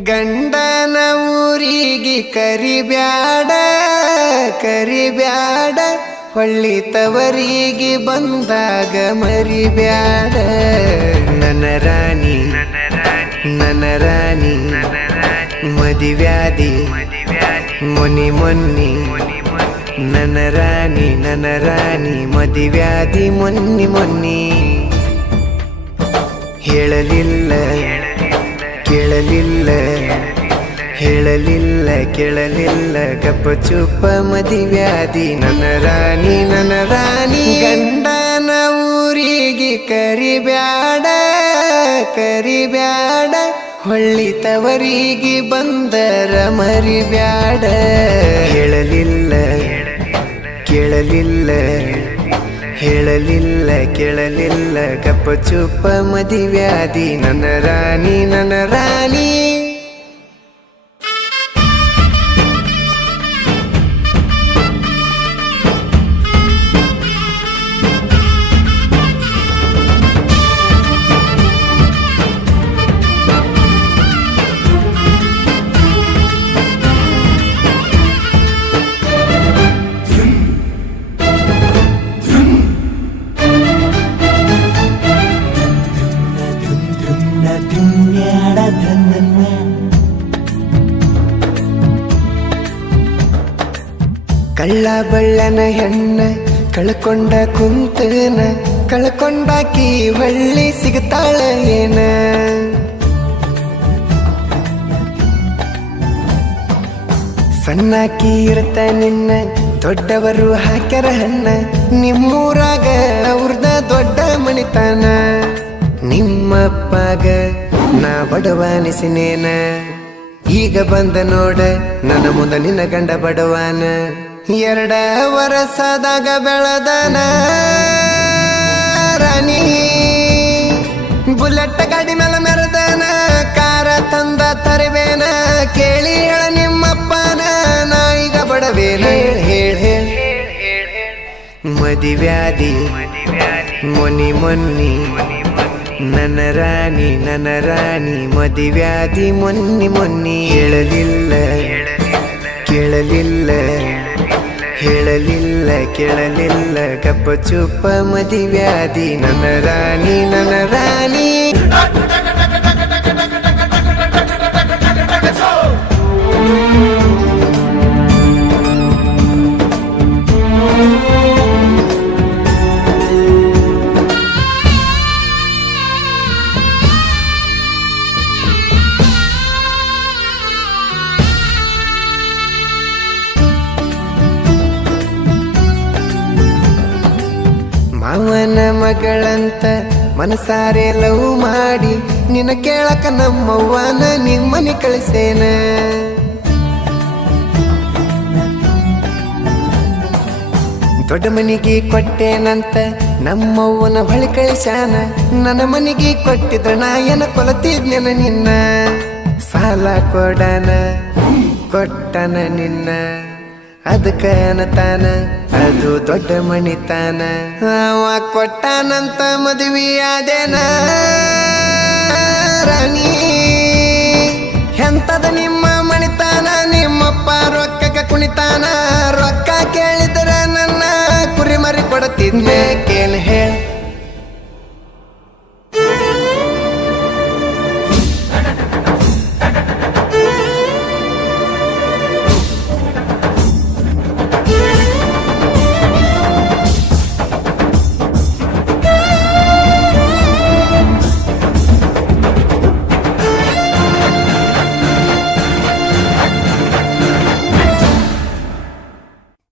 ಗಂಡನ ಊರಿಗೆ ಕರಿಬ್ಯಾಡ ಕರಿಬ್ಯಾಡ. ಹೊಳ್ಳಿ ತವರಿಗೆ ಬಂದಾಗ ಮರಿಬ್ಯಾಡ. ನನ್ನ ರಾಣಿ ನನ್ನ ರಾಣಿ ಮದಿವ್ಯಾದಿ ಮೊನಿ ಮೊನ್ನಿ. ನನ್ನ ರಾಣಿ ನನ್ನ ರಾಣಿ ಮದಿವ್ಯಾದಿ ಮೊನ್ನಿ ಮೊನ್ನಿ. ಹೇಳಲಿಲ್ಲ. ಕೇಳಲಿಲ್ಲ, ಹೇಳಲಿಲ್ಲ, ಕೇಳಲಿಲ್ಲ. ಕಪ್ಪ ಚುಪ್ಪ ಮದಿವ್ಯಾದಿ ನನ್ನ ರಾಣಿ ನನ್ನ ರಾಣಿ. ಗಂಡನ ಊರಿಗೆ ಕರಿಬ್ಯಾಡ ಕರಿಬ್ಯಾಡ. ಹೊಳ್ಳಿ ತವರಿಗೆ ಬಂದರ ಮರಿಬ್ಯಾಡ. ಹೇಳಲಿಲ್ಲ, ಕೇಳಲಿಲ್ಲ. ಹೇಳಲಿಲ್ಲ ಕೇಳಲಿಲ್ಲ ಗಪ್ಪ ಚುಪ್ಪ ಮದಿವ್ಯಾದಿ ನನ್ನ ರಾಣಿ ನನ್ನ ರಾಣಿ. ಕಳ್ಳ ಬಳ್ಳನ ಹೆಣ್ಣ, ಕಳ್ಕೊಂಡ ಕುಂತನ ಕಳ್ಕೊಂಡಾಕಿ ಹೊಳ್ಳಿ ಸಿಗತಾಳ ಏನ? ಸಣ್ಣಾಕಿ ಇರ್ತ ನಿನ್ನ, ದೊಡ್ಡವರು ಹಾಕ್ಯಾರ ಹಣ್ಣ, ನಿಮ್ಮೂರಾಗ ಅವ್ರದ ದೊಡ್ಡ ಮಣಿತಾನ. ನಿಮ್ಮಪ್ಪಾಗ ನಾ ಬಡವಾನಿಸಿನೇನ, ಈಗ ಬಂದ ನೋಡ, ನನ್ನ ಮುಂದ ನಿನ್ನ ಗಂಡ ಬಡವಾನ. ಎರಡ ವರಸದಾಗ ಬೆಳದನ ರಾಣಿ. ಬುಲೆಟ್ ಗಾಡಿ ಮೇಲೆ ಮೆರೆದನ ಕಾರ ತಂದ ತರುವೇನ ಕೇಳಿ ಹೇಳ ನಿಮ್ಮಪ್ಪನ ನಾ ಈಗ ಬಡವೇನ. ಹೇಳಿ ಹೇಳಿ ಹೇಳ. ಮದಿವ್ಯಾದಿ ಮೊನಿ ಮೊನ್ನಿ ನನ್ನ ರಾಣಿ ನನ್ನ ರಾಣಿ. ಮದಿವ್ಯಾದಿ ಮೊನ್ನಿ ಮೊನ್ನಿ ಹೇಳಲಿಲ್ಲ ಕೇಳಲಿಲ್ಲ. ಹೇಳಲಿಲ್ಲ ಕೇಳಲಿಲ್ಲ ಕಪ್ಪ ಚುಪ್ಪ ಮದಿವ್ಯಾದಿ ನನ್ನ ರಾಣಿ ನನ್ನ ರಾಣಿ. ಮಾವನ ಮಗಳಂತ ಮನಸಾರೆ ಲವ್ ಮಾಡಿ ನಿನ್ನ ಕೇಳಕ ನಮ್ಮವ್ವನ ನಿಮ್ಮನೆ ಕಳಿಸೇನ. ದೊಡ್ಡ ಮನಿಗೆ ಕೊಟ್ಟೇನಂತ ನಮ್ಮವ್ವನ ಬಳಿ ಕಳಿಸಾನ ನನ್ನ ಮನಿಗೆ ಕೊಟ್ಟಿದ್ರ ನಾಯನ ಕೊಲತಿದ್ನೆನ ನಿನ್ನ? ಸಾಲ ಕೊಡನ, ಕೊಟ್ಟನ ನಿನ್ನ. ಅದಕ್ಕ ತಾನ ಅದು ದೊಡ್ಡ ಮಣಿತಾನ. ಅವ ಕೊಟ್ಟಾನಂತ ಮದುವೆ ಆದೇನ ರಾಣಿ, ಎಂತದ ನಿಮ್ಮ ಮಣಿತಾನ? ನಿಮ್ಮಪ್ಪ ರೊಕ್ಕಕ್ಕೆ ಕುಣಿತಾನ? ರೊಕ್ಕ ಕೇಳಿದ್ರ ನನ್ನ ಕುರಿಮರಿ ಮರಿ ಕೊಡತಿದ್ನೆ